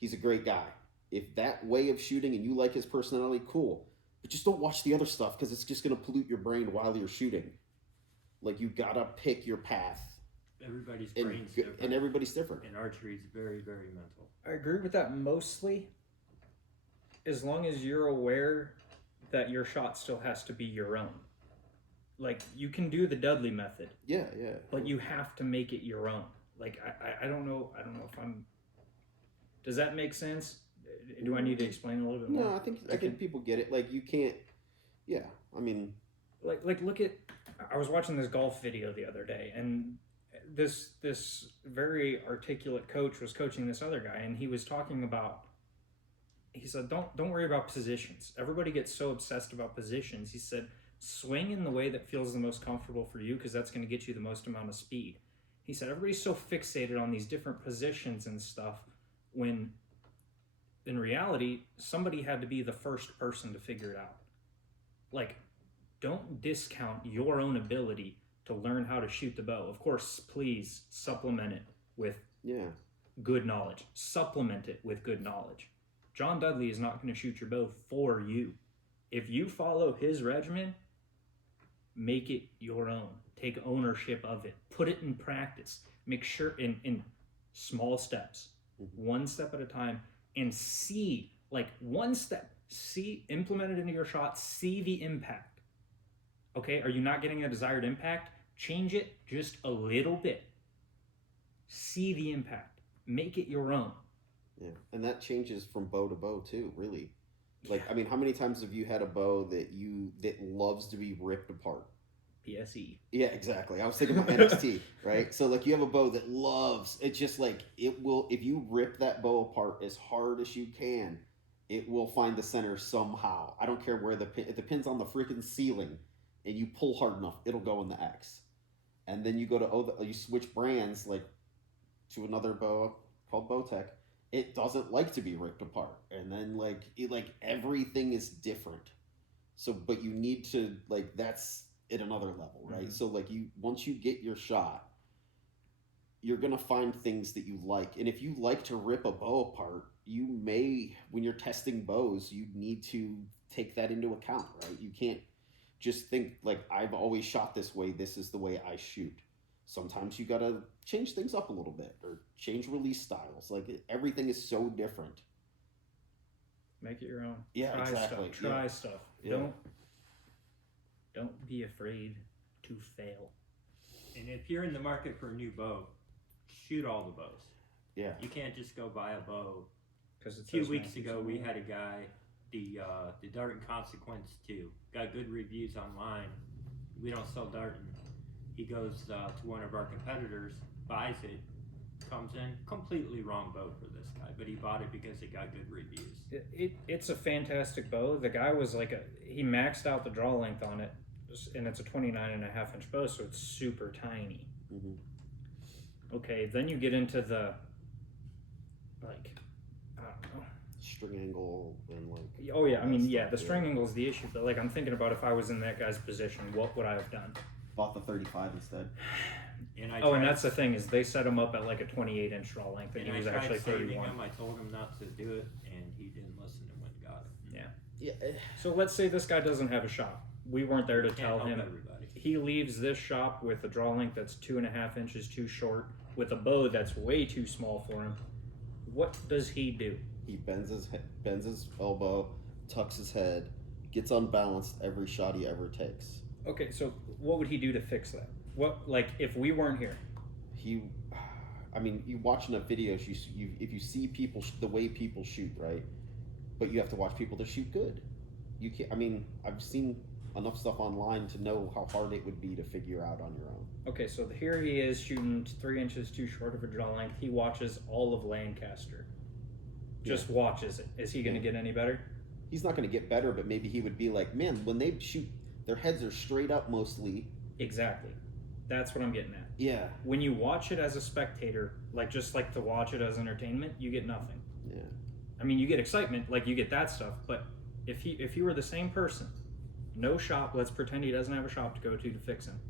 He's a great guy. If that way of shooting and you like his personality, cool. But just don't watch the other stuff because it's just going to pollute your brain while you're shooting. Like, you got to pick your path. Everybody's brain's different. And everybody's different. And archery is very, very mental. I agree with that mostly, as long as you're aware that your shot still has to be your own. Like, you can do the Dudley method. Yeah. But you have to make it your own. Like, I don't know if I'm... Does that make sense? Do I need to explain a little bit more? No, I think people get it. Like, you can't... Yeah, I mean... Like look at... I was watching this golf video the other day, and this very articulate coach was coaching this other guy, and he was talking about... He said, don't worry about positions. Everybody gets so obsessed about positions. He said, swing in the way that feels the most comfortable for you, because that's going to get you the most amount of speed. He said, everybody's so fixated on these different positions and stuff when in reality, somebody had to be the first person to figure it out. Like, don't discount your own ability to learn how to shoot the bow. Of course, please supplement it with Yeah. good knowledge. Supplement it with good knowledge. John Dudley is not going to shoot your bow for you. If you follow his regimen, make it your own. Take ownership of it. Put it in practice. Make sure in small steps, one step at a time, and see, like, one step. See, implement it into your shot. See the impact. Okay, are you not getting a desired impact? Change it just a little bit. See the impact. Make it your own. Yeah, and that changes from bow to bow too, really. Like, I mean, how many times have you had a bow that loves to be ripped apart? PSE. Yeah, exactly. I was thinking about NXT, right? So, like, you have a bow that loves, it's just like, it will, if you rip that bow apart as hard as you can, it will find the center somehow. I don't care where the pin, it depends on the freaking ceiling, and you pull hard enough, it'll go in the X. And then you go to, you switch brands, like, to another bow called Bowtech. It doesn't like to be ripped apart. And then, like, everything is different. So, but you need to, like, that's at another level, right? Mm-hmm. So, like, once you get your shot, you're going to find things that you like. And if you like to rip a bow apart, you may, when you're testing bows, you need to take that into account, right? You can't just think, like, I've always shot this way, this is the way I shoot. Sometimes you got to change things up a little bit or change release styles. Like, everything is so different. Make it your own. Yeah, Try exactly. Stuff. Try stuff. Yeah. Don't be afraid to fail. And if you're in the market for a new bow, shoot all the bows. Yeah. You can't just go buy a bow. Because A few weeks ago, we had a guy, the Darton Consequence 2, got good reviews online. We don't sell Darton. He goes to one of our competitors, buys it, comes in, completely wrong bow for this guy, but he bought it because it got good reviews. It's a fantastic bow. The guy was like he maxed out the draw length on it, and it's a 29.5-inch bow, so it's super tiny. Mm-hmm. Okay, then you get into the, like, I don't know. String angle and, like... Oh, yeah, I mean, stuff, yeah, the string angle is the issue, but, like, I'm thinking about if I was in that guy's position, what would I have done? Bought the 35 instead. And that's the thing, is they set him up at, like, a 28-inch draw length, and he was actually 31. I told him not to do it, and he didn't listen and went and got it. Yeah. Yeah. So let's say this guy doesn't have a shop. We weren't there to tell him. Everybody. He leaves this shop with a draw length that's 2.5 inches too short, with a bow that's way too small for him. What does he do? He bends his elbow, tucks his head, gets unbalanced every shot he ever takes. Okay, so what would he do to fix that? What, like, if we weren't here? I mean, you watch enough videos, if you see people, the way people shoot, right? But you have to watch people that shoot good. You can't, I mean, I've seen enough stuff online to know how hard it would be to figure out on your own. Okay, so here he is shooting 3 inches too short of a draw length. He watches all of Lancaster. Just watches it. Is he going to get any better? He's not going to get better, but maybe he would be like, man, when they shoot, their heads are straight up mostly. Exactly. That's what I'm getting at. Yeah. When you watch it as a spectator, like just like to watch it as entertainment, you get nothing. Yeah. I mean, you get excitement, like you get that stuff, but if you were the same person, no shop, let's pretend he doesn't have a shop to go to fix him.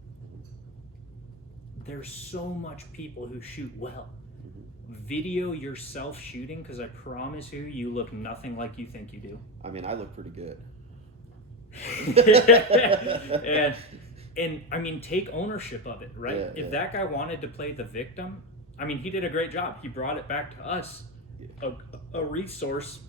There's so much people who shoot well. Video yourself shooting, because I promise you look nothing like you think you do. I mean, I look pretty good. and I mean, take ownership of it, right? Yeah, if that guy wanted to play the victim, I mean, he did a great job. He brought it back to us, a resource.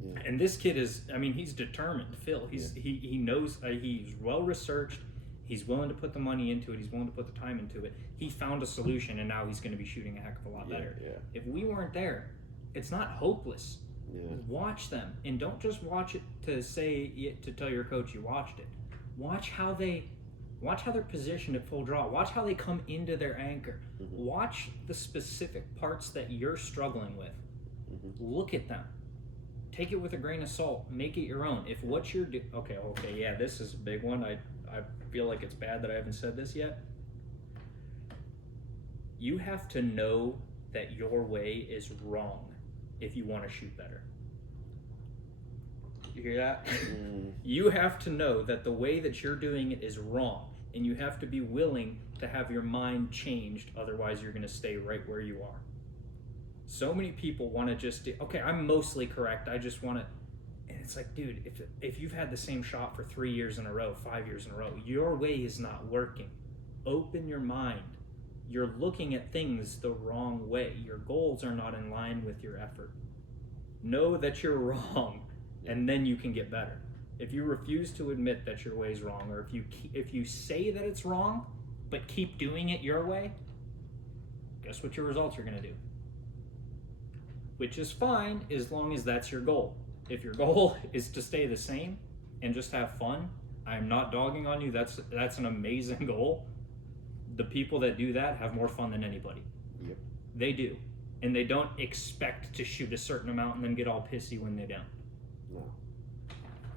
Yeah. And this kid is, I mean, he's determined, Phil. He knows, he's well researched. He's willing to put the money into it. He's willing to put the time into it. He found a solution, and now he's going to be shooting a heck of a lot better. Yeah. If we weren't there, it's not hopeless. Yeah. Watch them, and don't just watch it to tell your coach you watched it. Watch how they're positioned at full draw. Watch how they come into their anchor. Mm-hmm. Watch the specific parts that you're struggling with. Mm-hmm. Look at them. Take it with a grain of salt. Make it your own. If what you're doing... Okay, yeah, this is a big one. I feel like it's bad that I haven't said this yet. You have to know that your way is wrong if you want to shoot better. You hear that? You have to know that the way that you're doing it is wrong, and you have to be willing to have your mind changed. Otherwise, you're going to stay right where you are. So many people want to just do, okay, I'm mostly correct. I just want to, and it's like, dude, if you've had the same shot for 3 years in a row, 5 years in a row, your way is not working. Open your mind. You're looking at things the wrong way. Your goals are not in line with your effort. Know that you're wrong, and then you can get better. If you refuse to admit that your way is wrong, or if you say that it's wrong, but keep doing it your way, guess what your results are going to do? Which is fine as long as that's your goal. If your goal is to stay the same and just have fun, I'm not dogging on you. That's an amazing goal. The people that do that have more fun than anybody. Yep. They do. And they don't expect to shoot a certain amount and then get all pissy when they don't. No.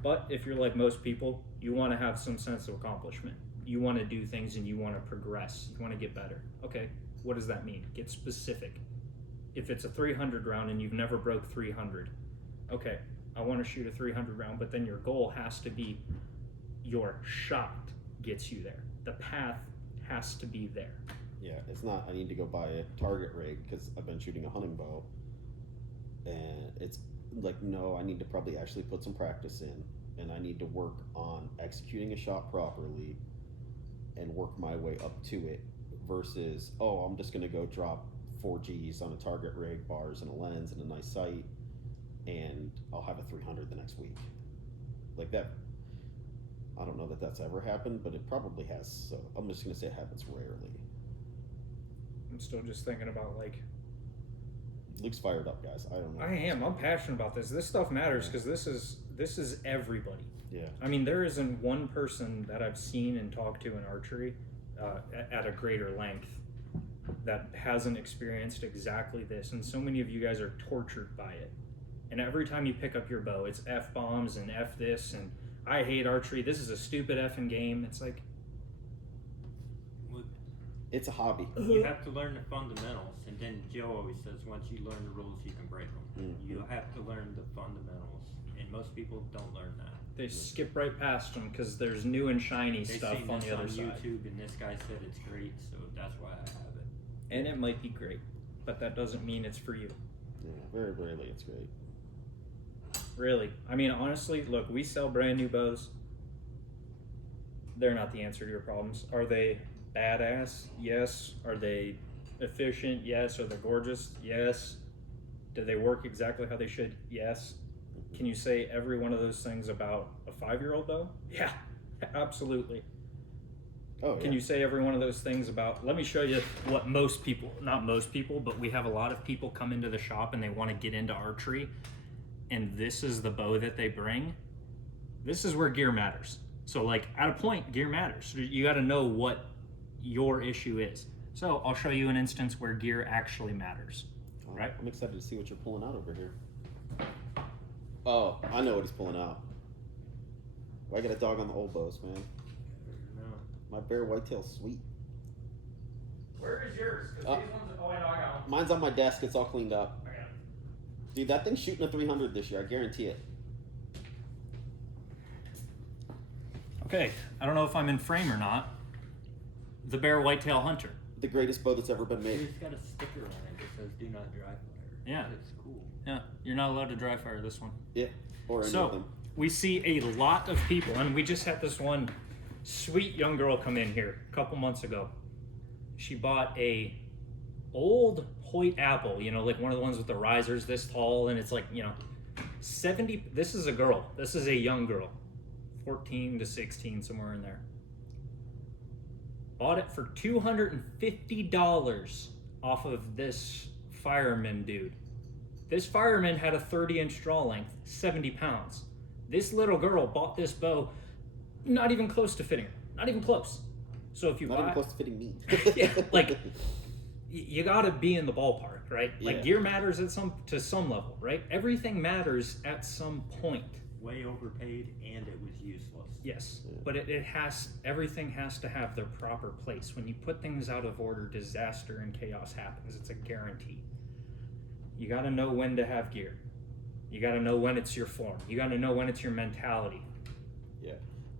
But if you're like most people, you want to have some sense of accomplishment. You want to do things and you want to progress. You want to get better. Okay, what does that mean? Get specific. If it's a 300 round and you've never broke 300, okay, I want to shoot a 300 round, but then your goal has to be your shot gets you there. The path has to be there. Yeah, it's not, I need to go buy a target rig because I've been shooting a hunting bow. And it's like, no, I need to probably actually put some practice in. And I need to work on executing a shot properly and work my way up to it versus, oh, I'm just going to go drop 4 Gs on a target rig, bars and a lens and a nice sight, and I'll have a 300 the next week. Like that, I don't know that that's ever happened, but it probably has. So I'm just going to say it happens rarely. I'm still just thinking about like, Luke's fired up, guys. I don't know. I am. I'm passionate about this. This stuff matters because this is everybody. Yeah. I mean, there isn't one person that I've seen and talked to in archery at a greater length that hasn't experienced exactly this. And so many of you guys are tortured by it. And every time you pick up your bow, it's F-bombs and F this and I hate archery. This is a stupid effing game. It's like, It's a hobby. you have to learn the fundamentals, and then Joe always says once you learn the rules, you can break them. You have to learn the fundamentals, and most people don't learn that. they skip right past them because there's new and shiny They stuff seen on this the other on side. YouTube, and this guy said it's great, so that's why I have it. And it might be great, but that doesn't mean it's for you. Yeah, very rarely it's great. Really. I mean, honestly, look, we sell brand new bows. They're not the answer to your problems. Are they badass? Yes. Are they efficient? Yes. Are they gorgeous? Yes. Do they work exactly how they should? Yes. Can you say every one of those things about a 5-year-old bow? Yeah, absolutely. Oh, yeah. Can you say every one of those things about, let me show you what most people, not most people, but we have a lot of people come into the shop and they want to get into archery, and this is the bow that they bring. This is where gear matters. So like at a point, gear matters. You got to know what your issue is. So I'll show you an instance where gear actually matters. Oh, right? I'm excited to see what you're pulling out over here. Oh, I know what he's pulling out. Well, I got a dog on the old bows, man. No. My bear whitetail's sweet. Where is yours? Because these ones, oh, I know, I got them. Mine's on my desk. It's all cleaned up. I got them. Dude, that thing's shooting a 300 this year. I guarantee it. Okay, I don't know if I'm in frame or not. The Bear Whitetail Hunter. The greatest bow that's ever been made. It's got a sticker on it that says "Do not dry fire." Yeah. It's cool. Yeah, you're not allowed to dry fire this one. Yeah, or any of So, them. we see a lot of people, and we just had this one sweet young girl come in here a couple months ago. She bought a old Hoyt apple, you know, like one of the ones with the risers this tall, and it's like, you know, 70, this is a girl, this is a young girl, 14 to 16, somewhere in there. Bought it for $250 off of this fireman dude. This fireman had a 30-inch draw length, 70 pounds. This little girl bought this bow, not even close to fitting her, not even close. So if you Not buy, even close to fitting me. yeah, like you gotta be in the ballpark, right? Like Yeah. gear matters to some level, right? Everything matters at some point. Way overpaid, and it was useless. Yes, but everything has to have their proper place. When you put things out of order, disaster and chaos happens. It's a guarantee. You got to know when to have gear. You got to know when it's your form. You got to know when it's your mentality. Yeah.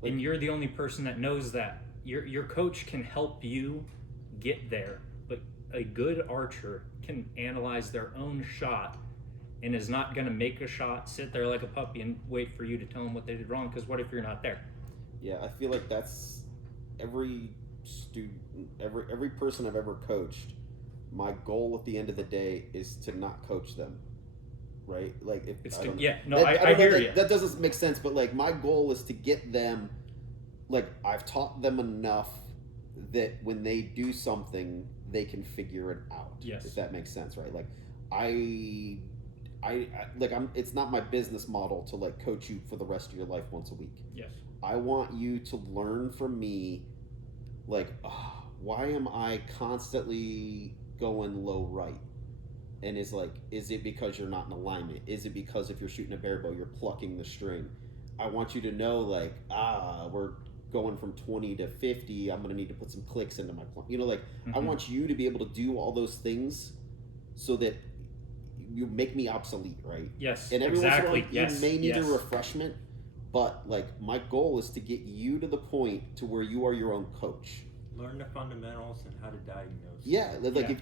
And you're the only person that knows that. Your coach can help you get there, but a good archer can analyze their own shot and is not going to make a shot, sit there like a puppy and wait for you to tell them what they did wrong, because what if you're not there? Yeah, I feel like that's every student, every person I've ever coached. My goal at the end of the day is to not coach them, right? Like, if It's I to, don't- yeah, no, that- I don't know, hear that, you. That doesn't make sense, but like my goal is to get them, like I've taught them enough that when they do something, they can figure it out. Yes. If that makes sense, right? Like I like it's not my business model to like coach you for the rest of your life once a week. Yes. I want you to learn from me, like, why am I constantly going low right? And is it because you're not in alignment? Is it because if you're shooting a bear bow, you're plucking the string? I want you to know, like, we're going from 20 to 50. I'm going to need to put some clicks into my plunk. You know, like, I want you to be able to do all those things so that you make me obsolete, right? Yes, And every exactly. once in a while, Yes, you may need yes. a refreshment, but like my goal is to get you to the point to where you are your own coach. Learn the fundamentals and how to diagnose. Yeah, like Yeah.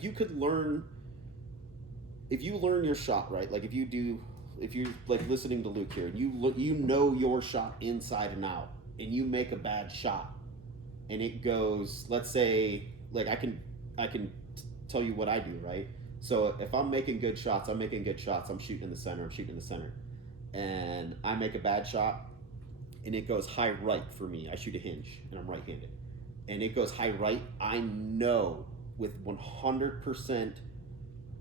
if you learn your shot, right? Like if you're like listening to Luke here, and you know your shot inside and out, and you make a bad shot, and it goes, let's say, like I can tell you what I do, right? So if I'm making good shots, I'm shooting in the center, and I make a bad shot, and it goes high right for me. I shoot a hinge, and I'm right-handed, and it goes high right. I know with 100%,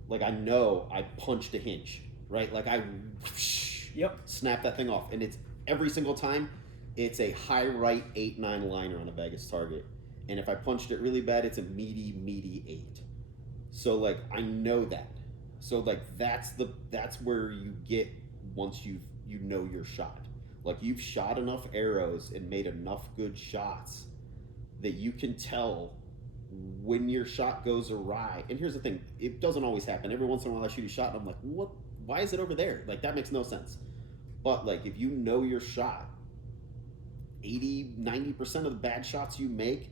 like I know I punched a hinge, right? Like I snap that thing off, and it's every single time. It's a high right 8-9 liner on a Vegas target, and if I punched it really bad, it's a meaty 8. So like I know that. So like that's where you get once you know your shot. Like you've shot enough arrows and made enough good shots that you can tell when your shot goes awry. And here's the thing, it doesn't always happen. Every once in a while I shoot a shot and I'm like, what? Why is it over there? Like that makes no sense. But like if you know your shot, 80-90% of the bad shots you make,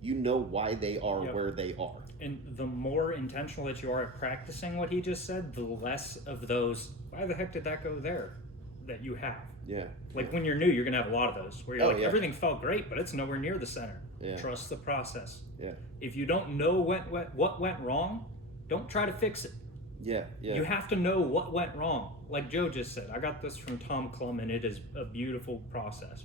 you know why they are where they are. And the more intentional that you are at practicing what he just said, the less of those, why the heck did that go there, that you have. Yeah. Like when you're new, you're going to have a lot of those where you're everything felt great, but it's nowhere near the center. Yeah. Trust the process. Yeah. If you don't know what went wrong, don't try to fix it. Yeah. You have to know what went wrong. Like Joe just said, I got this from Tom Klum, and it is a beautiful process.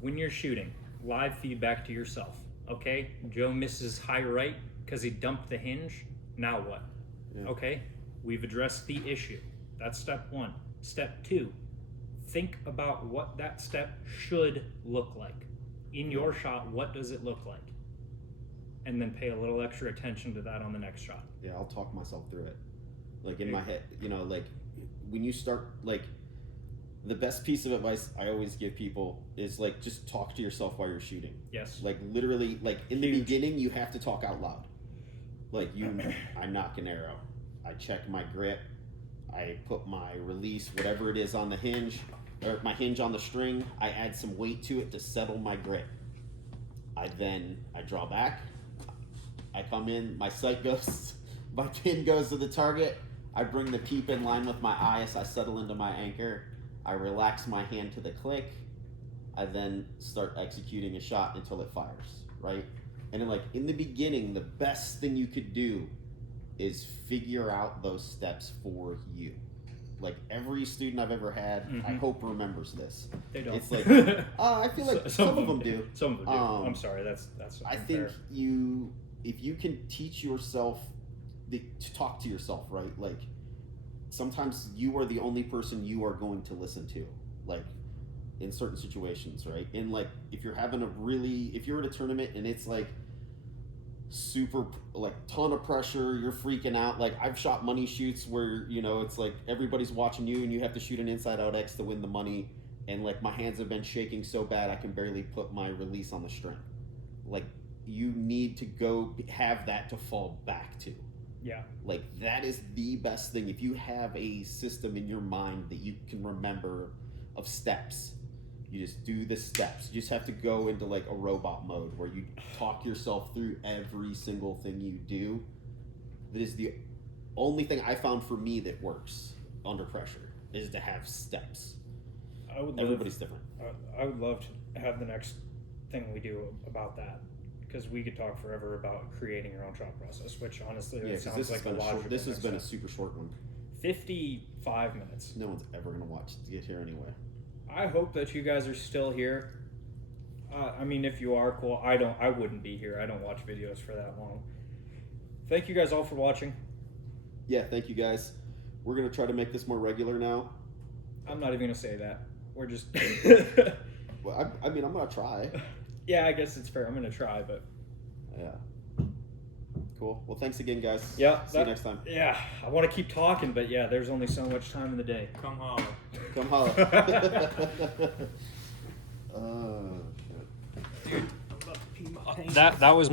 When you're shooting, live feedback to yourself. Okay, Joe misses high right because he dumped the hinge. Now what? Yeah. Okay, we've addressed the issue. That's step 1. Step 2, think about what that step should look like. In your shot, what does it look like? And then pay a little extra attention to that on the next shot. Yeah, I'll talk myself through it. Like in my head, you know, like when you start, like the best piece of advice I always give people is like just talk to yourself while you're shooting. Yes. Like literally, like in the beginning, you have to talk out loud. Like I knock an arrow, I check my grip, I put my release, whatever it is on the hinge, or my hinge on the string, I add some weight to it to settle my grip. I draw back, I come in, my sight goes, my pin goes to the target, I bring the peep in line with my eyes, I settle into my anchor, I relax my hand to the click, I then start executing a shot until it fires, right? And then like in the beginning, the best thing you could do is figure out those steps for you. Like every student I've ever had, I hope remembers this. They don't. It's like, I feel like some of them do. Some of them do. I'm sorry, that's I think if you can teach yourself to talk to yourself, right? Like sometimes you are the only person you are going to listen to, like in certain situations, right? And like if you're at a tournament and it's like super like ton of pressure, you're freaking out. Like I've shot money shoots where, you know, it's like everybody's watching you and you have to shoot an inside out X to win the money, and like my hands have been shaking so bad I can barely put my release on the string. Like you need to go have that to fall back to. Yeah. Like, that is the best thing. If you have a system in your mind that you can remember of steps, you just do the steps. You just have to go into like a robot mode where you talk yourself through every single thing you do. That is the only thing I found for me that works under pressure, is to have steps. Everybody's different. I would love to have the next thing we do about that, because we could talk forever about creating your own shop process, which honestly Yeah, it sounds this like has been a logical this has next been a step. super short one. 55 minutes. No one's ever gonna watch to get here anyway. I hope that you guys are still here. I mean, if you are, cool. I wouldn't be here. I don't watch videos for that long. Thank you guys all for watching. Yeah, thank you guys. We're gonna try to make this more regular now. I'm not even gonna say that. We're just. Well, I mean, I'm gonna try. Yeah, I guess it's fair. I'm gonna try, but. Yeah. Cool. Well, thanks again, guys. Yeah. See you next time. Yeah, I want to keep talking, but yeah, there's only so much time in the day. Come holler. Come holler. That was